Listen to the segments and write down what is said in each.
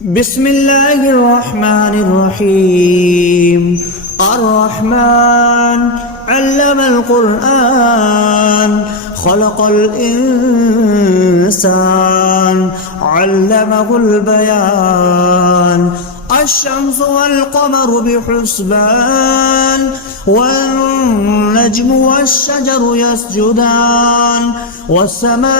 بسم الله الرحمن الرحيم. الرحمن علم القرآن خلق الإنسان علمه البيان. الشمس والقمر بحسبان والنجم والشجر يسجدان والسماء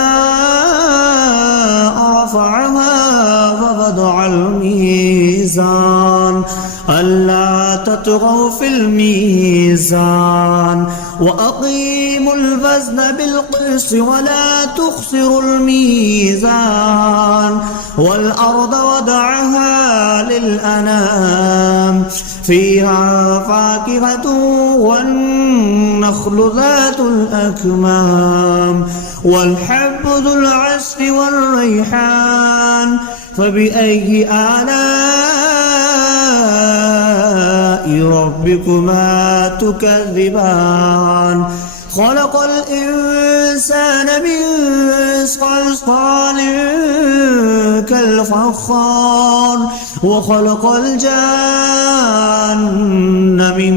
رفعها ووضع الميزان ألا تطغوا في الميزان وأقيموا الوزن بالقسط ولا تخسروا الميزان والأرض وضعها للأنام فيها فاكهة والنخل ذات الأكمام والحب ذو العصف والريحان فبأي آلاء ربكما تكذبان. خلق الإنسان من صلصال كالفخار وخلق الجان من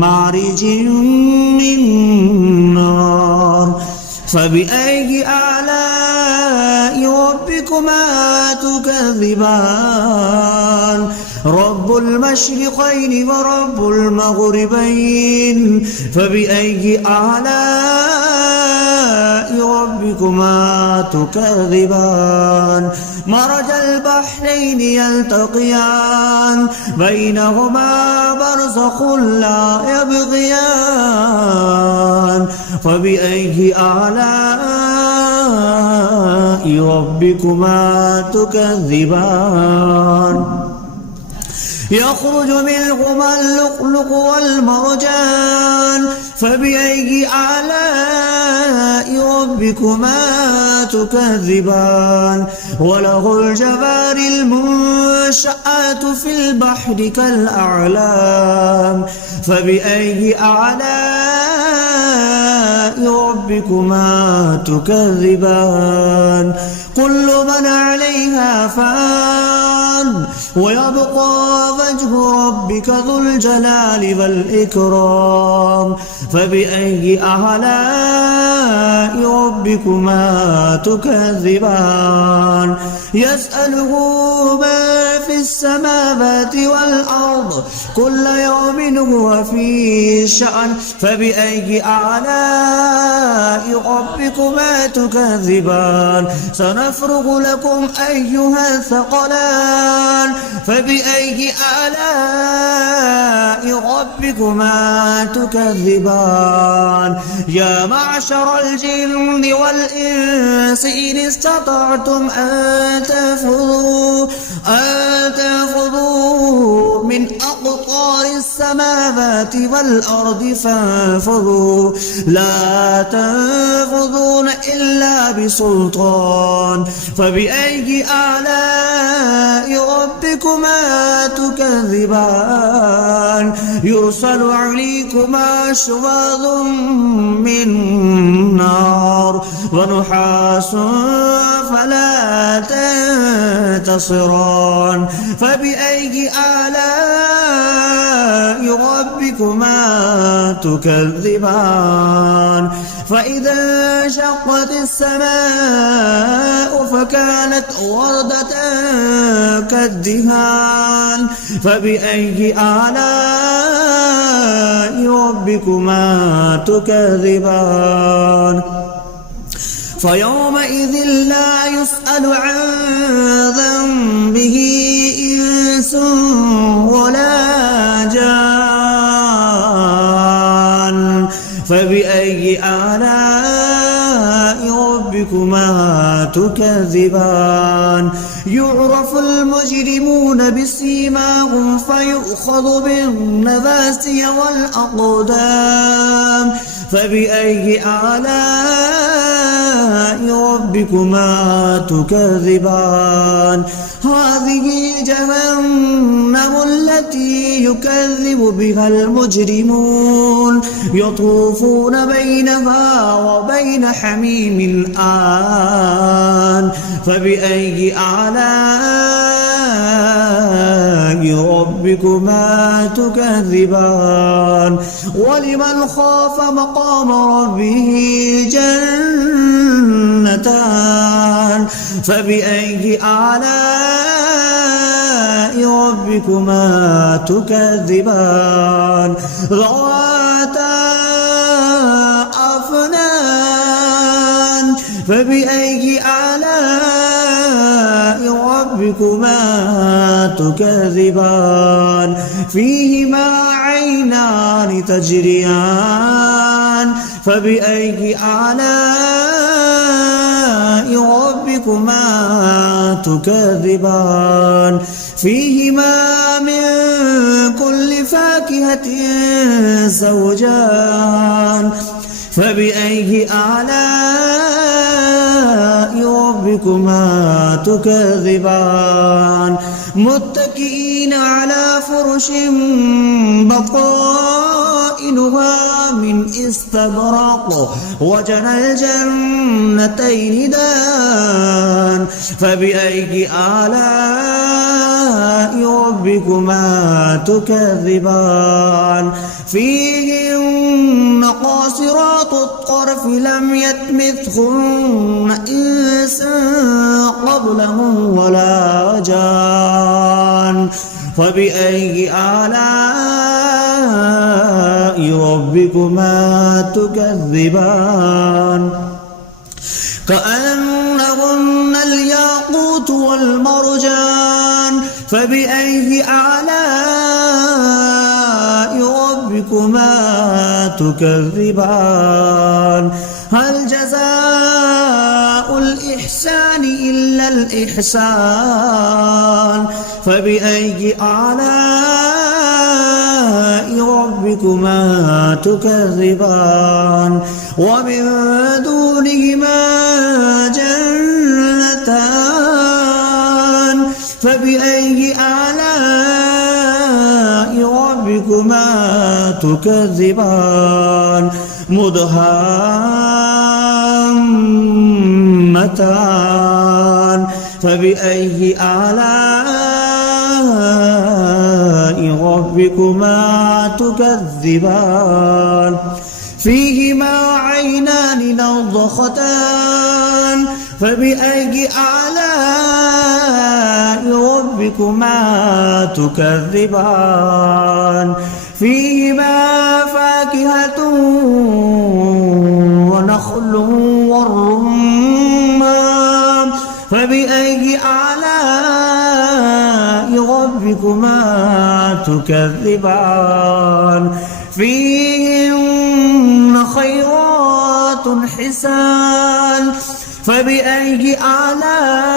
مارج من نار فبأي آلاء ربكما تكذبان. رب المشرقين ورب المغربين فبأي آلاء ربكما تكذبان. مرج البحرين يلتقيان بينهما برزخ لا يبغيان فبأي آلاء ربكما تكذبان. يخرج منهما اللؤلؤ والمرجان فبأي آلاء ربكما تكذبان. وله الجوار المنشآت في البحر كالأعلام فبأي آلاء ربكما تكذبان. كل من عليها فان ويبقى وجه ربك ذو الجلال والإكرام فبأي آلاء ربكما تكذبان. يسأله ما في السماوات والأرض كل يوم هو في شأن فبأي آلاء ربكما تكذبان. سنفرغ لكم أيها الثقلان فبأي آلاء ربكما تكذبان. يا معشر الجن والإنس إن استطعتم أن تنفذوا من أقطار السماوات والأرض فانفذوا لا تنفذون إلا بسلطان فبأي آلاء ربكما تكذبان. يرسل عليكما شواظ من نار ونحاس فلا تنتصران فبأي آلاء ربكما تكذبان. فإذا انشقت السماء فكانت وردة كالدهان فبأي آلاء ربكما تكذبان. فيومئذ لا يسأل عن ذنبه إنس ولا جان فبأي آلاء ربكما تكذبان. يعرف المجرمون بسيماهم فيؤخذ بالنواسي والأقدام فبأي آلاء ربكما تكذبان. هذه جهنم التي يكذب بها المجرمون يطوفون بينها وبين حميم آن فبأي آلاء ربكما تكذبان ولمن خاف مقام ربه جنتان فبأي آلاء ربكما تكذبان ذواتا أفنان فبأي آلاء ربكما تكذبان فيهما عينان تجريان فبأي آلاء ربكما تكذبان فيهما من كل فاكهة زوجان فبأي آلاء ربكما تكذبان متكئين على فرش بطائنها من استبرق وجنى الجنتين دان فبأي آلاء ربكما تكذبان فيهن قاصرات الطرف لم يطمثهن إنس قبلهم ولا جان فبأي آلاء ربكما تكذبان كأنهن الياقوت والمرجان فبأي آلاء ربكما تكذبان هل جزاء الإحسان إلا الإحسان فبأي آلاء ربكما تكذبان ومن دونهما جنتان فبأي آلاء ربكما تكذبان مدهامتان فبأي آلاء ربكما تكذبان فيهما عينان نضختان فبأي آلاء ربكما تكذبان فيهما فاكهة ونخل والرمان فبأي آلاء ربكما تكذبان فيهن خيرات حسان فبأي آلاء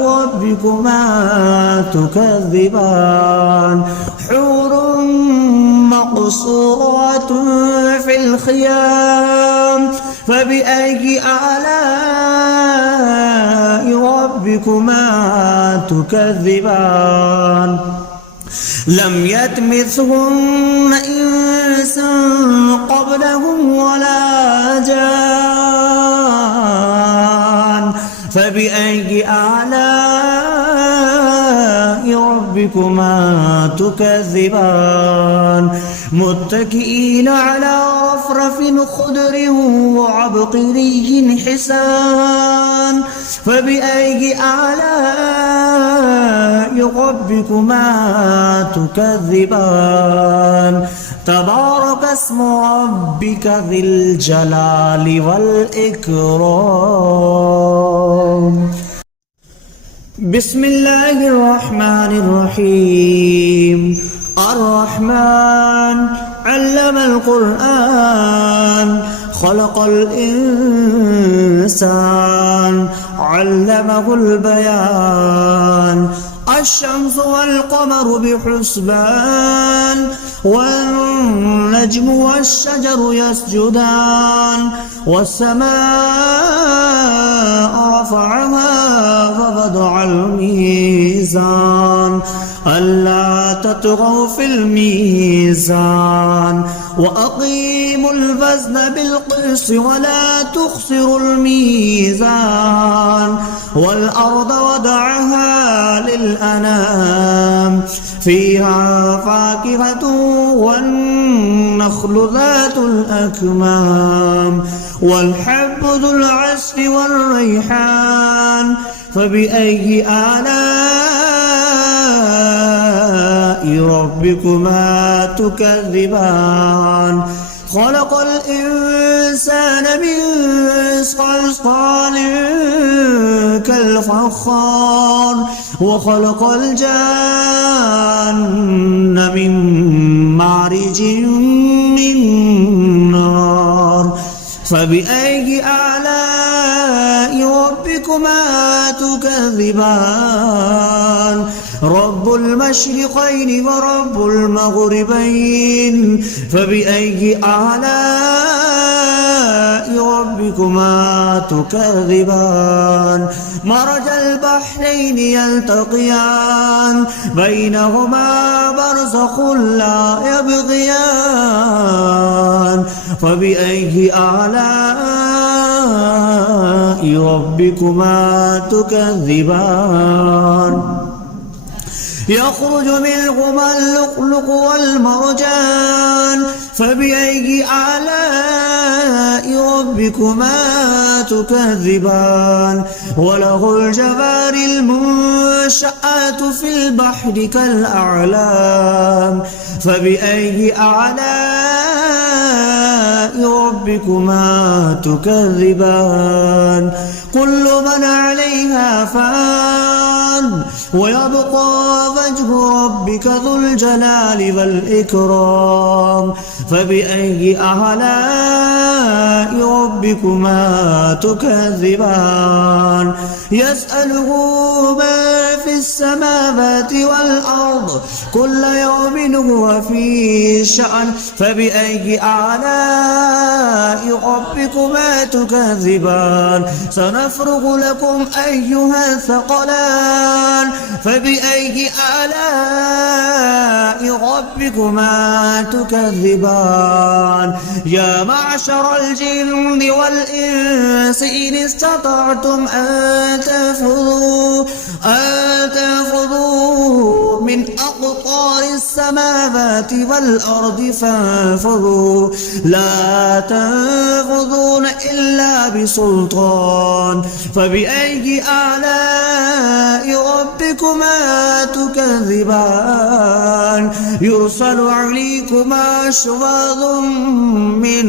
ربكما تكذبان حور مقصورات في الخيام فبأي آلاء ربكما تكذبان لم يطمثهن إنس قبلهم ولا جان فبأي آلاء ربكما تكذبان متكئين على رفرف خضر وعبقري حسان فبأي آلاء ربكما تكذبان تبارك اسم ربك ذي الجلال والإكرام بسم الله الرحمن الرحيم الرحمن علم القرآن خلق الإنسان علمه البيان الشمس والقمر بحسبان والنجم والشجر يسجدان والسماء رفعها فوضع الميزان ألا تطغوا في الميزان وأقيموا الوزن بالقسط ولا تخسروا الميزان والأرض وضعها للأنام فيها فاكهة والنخل ذات الأكمام والحب ذو العصف والريحان فبأي آلاء ربكما تكذبان خلق الإنسان من صلصال كالفخار وخلق الجان من مارج من نار فبأي آلاء ربكما تكذبان رب المشرقين ورب المغربين فبأي آلاء ربكما تكذبان مرج البحرين يلتقيان بينهما برزخ لا يبغيان فبأي آلاء ربكما تكذبان يخرج منهما اللؤلؤ والمرجان فبأي آلاء ربكما تكذبان وله الجوار المنشآت في البحر كالأعلام فبأي آلاء ربكما تكذبان كل من عليها فان ويبقى وجه ربك ذو الجلال والإكرام فبأي آلاء ربكما تكذبان يسأله ما في السماوات والأرض كل يوم هو في شأن فبأي آلاء ربكما تكذبان سنفرغ لكم أيها الثقلان فبأي آلاء ربكما تكذبان يا معشر الجن والإنس إن استطعتم أن تنفذوا من أقطار السماوات والأرض فانفذوا لا تنفذون إلا بسلطان فبأي آلاء ربكما تكذبان يرسل عليكما شواظ من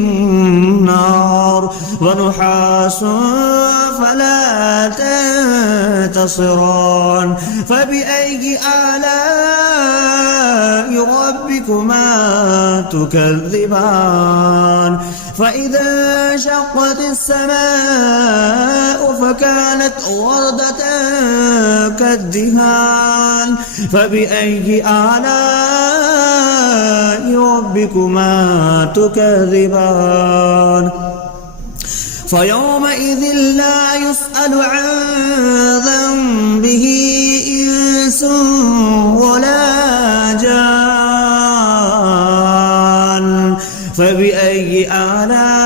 نار ونحاس فلا تنتصران فبأي آلاء ربكما تكذبان فإذا انشقت السماء فكانت وردة كالدهان فبأي آلاء ربكما تكذبان فيومئذ لا يسأل عن ذنبه إنس ولا جان فبأي آلاء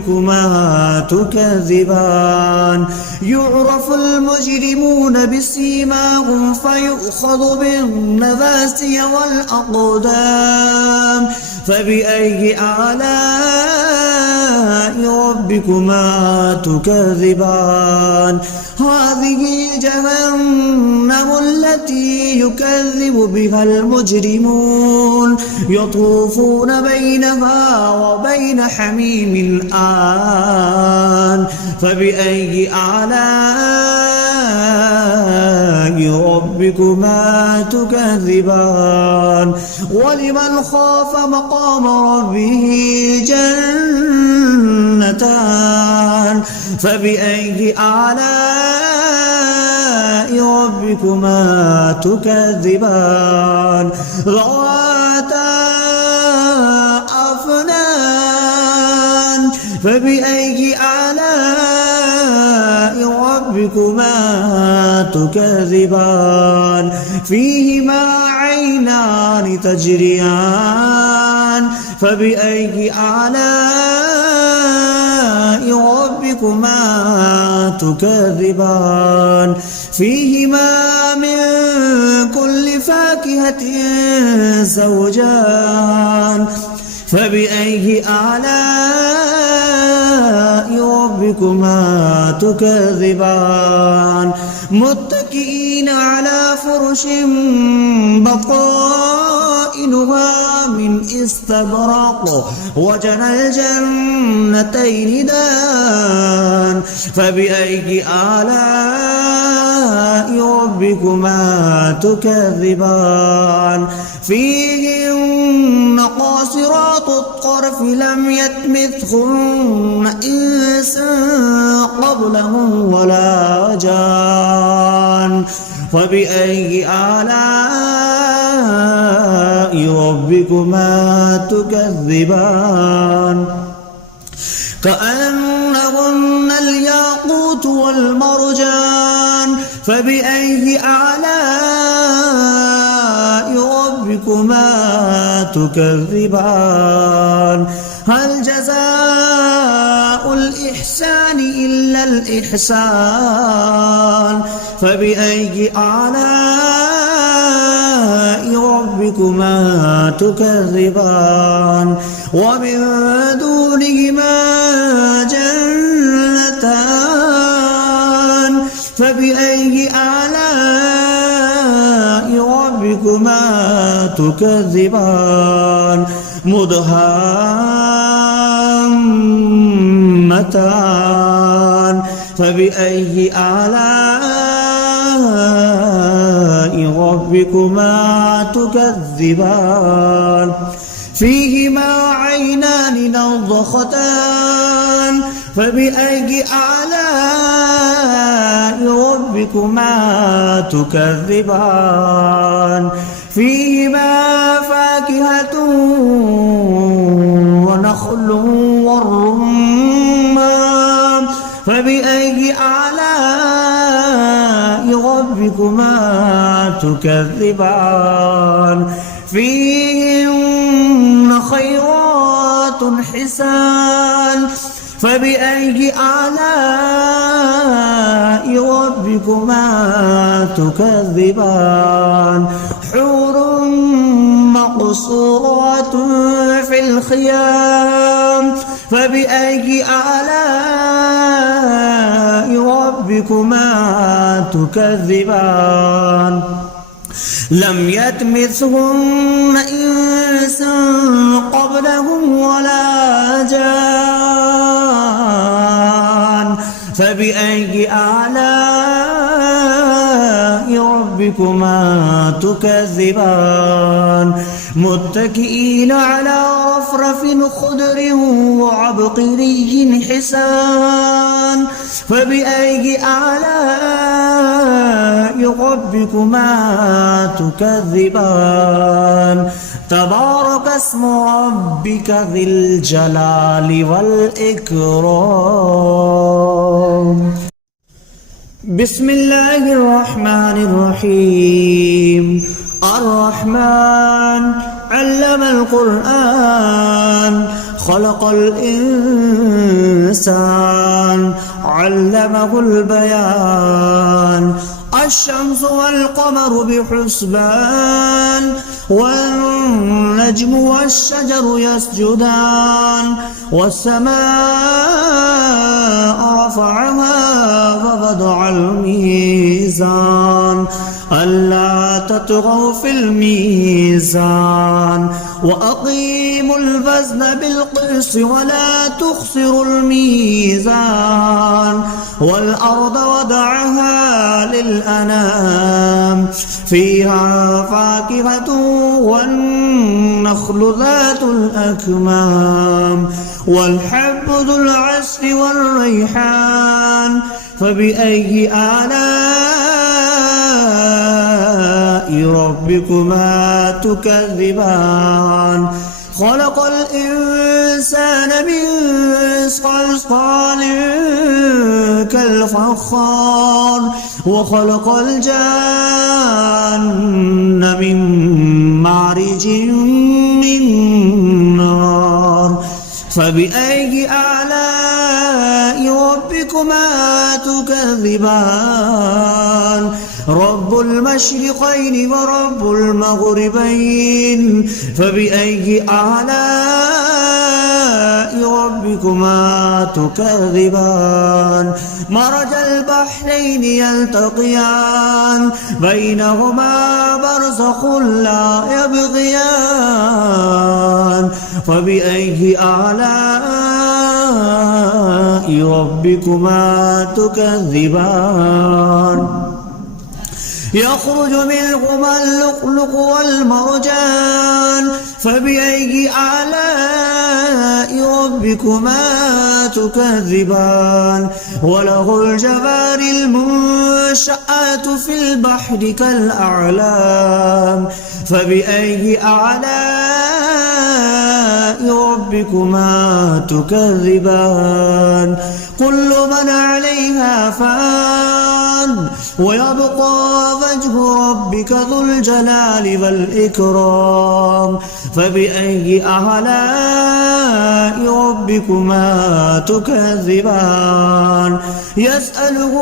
ربكما تكذبان يعرف المجرمون بسيماهم فيؤخذ بالنواسي والأقدام فبأي آلاء ربكما تكذبان هذه جهنم التي يكذب بها المجرمون يطوفون بينها وبين حميم آن فبأي آلاء ربكما تكذبان ولمن خاف مقام ربه جنتان فبأي آلاء ربكما تكذبان ذواتا أفنان فبأي آلاء ربكما تكذبان فيهما عينان تجريان فبأي آلاء ربكما تكذبان فيهما من كل فاكهة زوجان فبأي آلاء ربكما تكذبان متكئين على فرش بطائنها من استبرق وجنى الجنتين دان فبأي آلاء ربكما تكذبان فيهن قاصرات الطرف لم يطمثهن إنس قبلهم ولا جان فبأي آلاء ربكما تكذبان كأنهن الياقوت والمرجان فبأي آلاء ربكما تكذبان هل جزاء الإحسان إلا الإحسان فبأي آلاء ربكما تكذبان ومن دونهما جنتان فبأي آلاء ربكما تكذبان مدهامتان فبأي آلاء ربكما تكذبان فيهما عينان نضختان فبأي آلاء ربكما تكذبان فيهما فاكهة ونخل والرمان فبأي آلاء ربكما تكذبان فيهن خيرات حسان فبأي آلاء ربكما تكذبان حور مقصورات في الخيام فبأي آلاء ربكما تكذبان لم يطمثهن إنس قبلهم ولا جان فبأي آلاء ربكما تكذبان متكئين على رفرف خضر وعبقري حسان فبأي آلاء ربكما تكذبان تبارك اسم ربك ذي الجلال والإكرام بسم الله الرحمن الرحيم الرحمن علم القرآن خلق الإنسان علمه البيان الشمس والقمر بحسبان والنجم والشجر يسجدان والسماء رفعها ووضع الميزان ألا تطغوا في الميزان وأقيموا الوزن بالقسط ولا تخسروا الميزان والأرض وضعها للأنام فيها فاكهة والنخل ذات الأكمام والحب ذو العصف والريحان فبأي آلاء ربكما تكذبان خلق الإنسان من صلصال كالفخار وخلق الجان من مارج من نار فبأي آلاء ربكما تكذبان رب المشرقين ورب المغربين فبأي آلاء ربكما تكذبان مرج البحرين يلتقيان بينهما برزخ لا يبغيان فبأي آلاء ربكما تكذبان يخرج منهما اللؤلؤ والمرجان فبأي آلاء ربكما تكذبان وله الجوار المنشآت في البحر كالأعلام فبأي آلاء ربكما تكذبان كل من عليها فان ويبقى وجه ربك ذو الجلال والإكرام فبأي آلاء ربكما تكذبان يسأله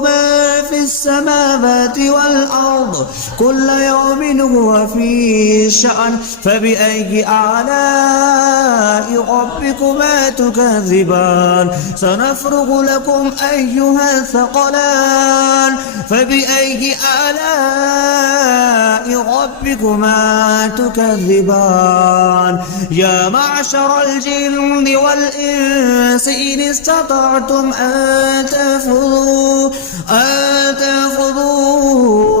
من في السماوات والأرض كل يوم هو في شأن فبأي آلاء ربكما تكذبان سنفرغ لكم أيها الثقلان فبأي آلاء ربكما تكذبان يا معشر الجن والإنس إن استطعتم أن تنفذوا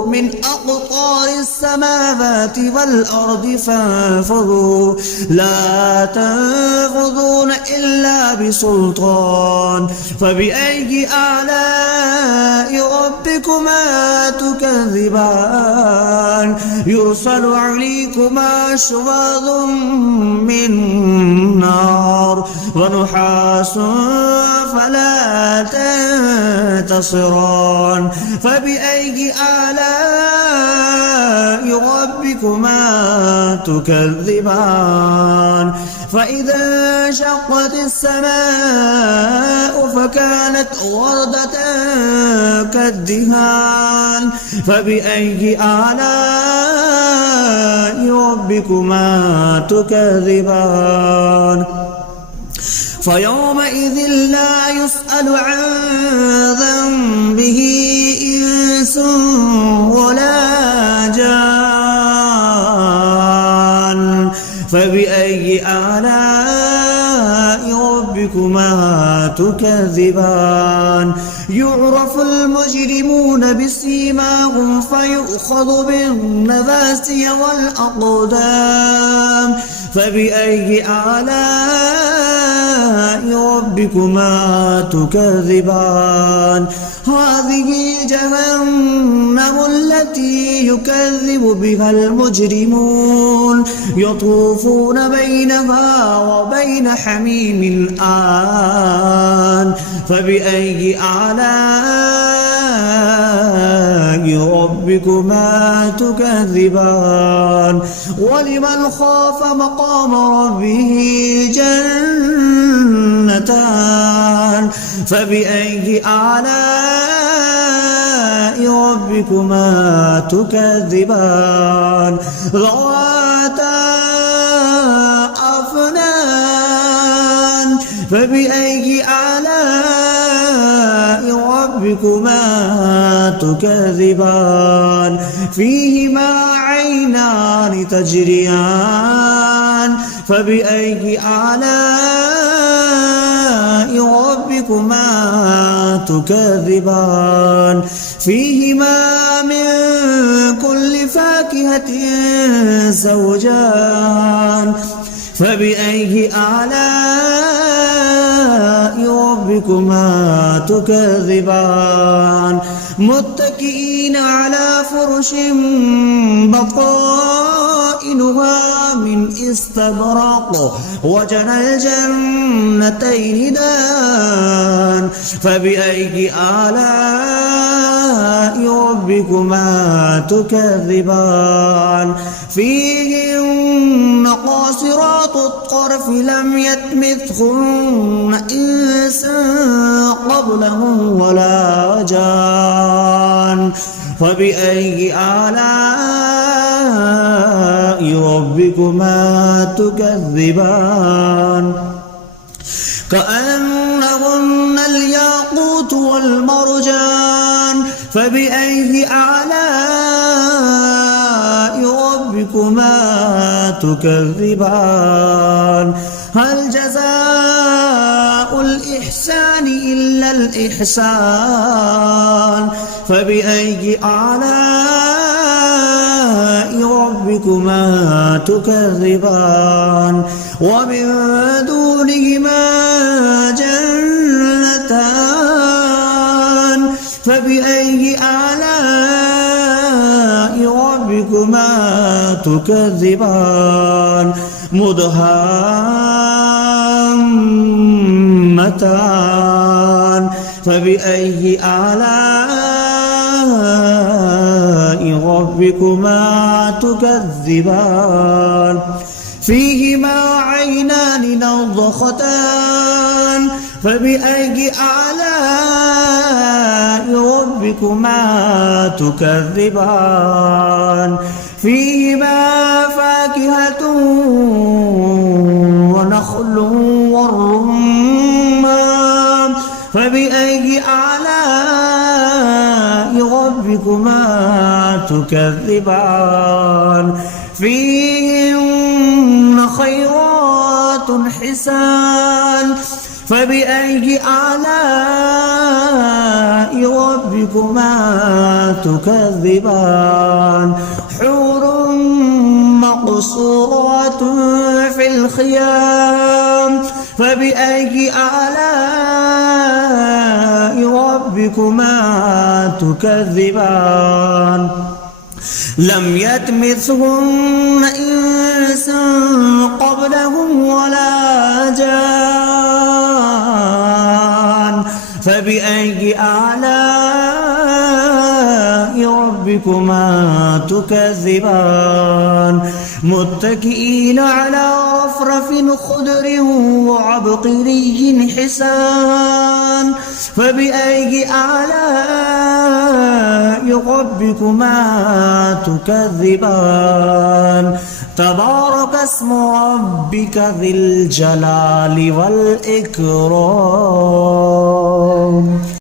من أقطار السماوات والأرض فانفذوا لا تنفذون إلا بسلطان فبأي آلاء ربكما تكذبان يرسل عليكما شواظ من نار ونحاس فلا تنتصران فبأي آلاء ربكما تكذبان فإذا انشقت السماء فكانت وردة كالدهان فبأي آلاء ربكما تكذبان فيومئذ لا يسأل عن ذنبه إنس ولا جان فبأي آلاء ربكما تكذبان يعرف المجرمون بسيماهم فيؤخذ بالنواسي والأقدام فبأي آلاء ربكما تكذبان هذه جهنم التي يكذب بها المجرمون يطوفون بينها وبين حميم آن فبأي آلاء ربكما تكذبان ولمن خاف مقام ربه جنتان فبأي آلاء ربكما تكذبان ذواتا أفنان فبأي آلاء ربكما تكذبان فيهما عينان تجريان فبأي آلاء ربكما تكذبان فيهما من كل فاكهة زوجان فبأي آلاء ربكما ربكما تكذبان متكئين على فرش بطائنها من استبرق وجنى الجنتين دان فبأي آلاء ربكما تكذبان فيهن قاصرات الطرف لم يطمثهن إنس قبلهم ولا جان فبأي آلاء ربكما تكذبان كأنهن الياقوت والمرجان فبأي آلاء ربكما تكذبان هل جزاء الإحسان إلا الإحسان فبأي آلاء ربكما تكذبان ومن دونهما جنتان فبأي آلاء ربكما تكذبان مدهامتان فبأي آلاء ربكما تكذبان فيهما عينان نضختان فبأي آلاء ربكما تكذبان فيهما فاكهة ونخل والرمان فبأي آلاء ربكما تكذبان فيهن خيرات حسان فبأي آلاء ربكما تكذبان حور مقصورات في الخيام فبأي آلاء ربكما تكذبان لم يطمثهن إنس قبلهم ولا جان فبأي آلاء ربكما تكذبان متكئين على رفرف خضر وعبقري حسان فبأي آلاء ربكما تكذبان تبارك اسم ربك ذي الجلال والإكرام.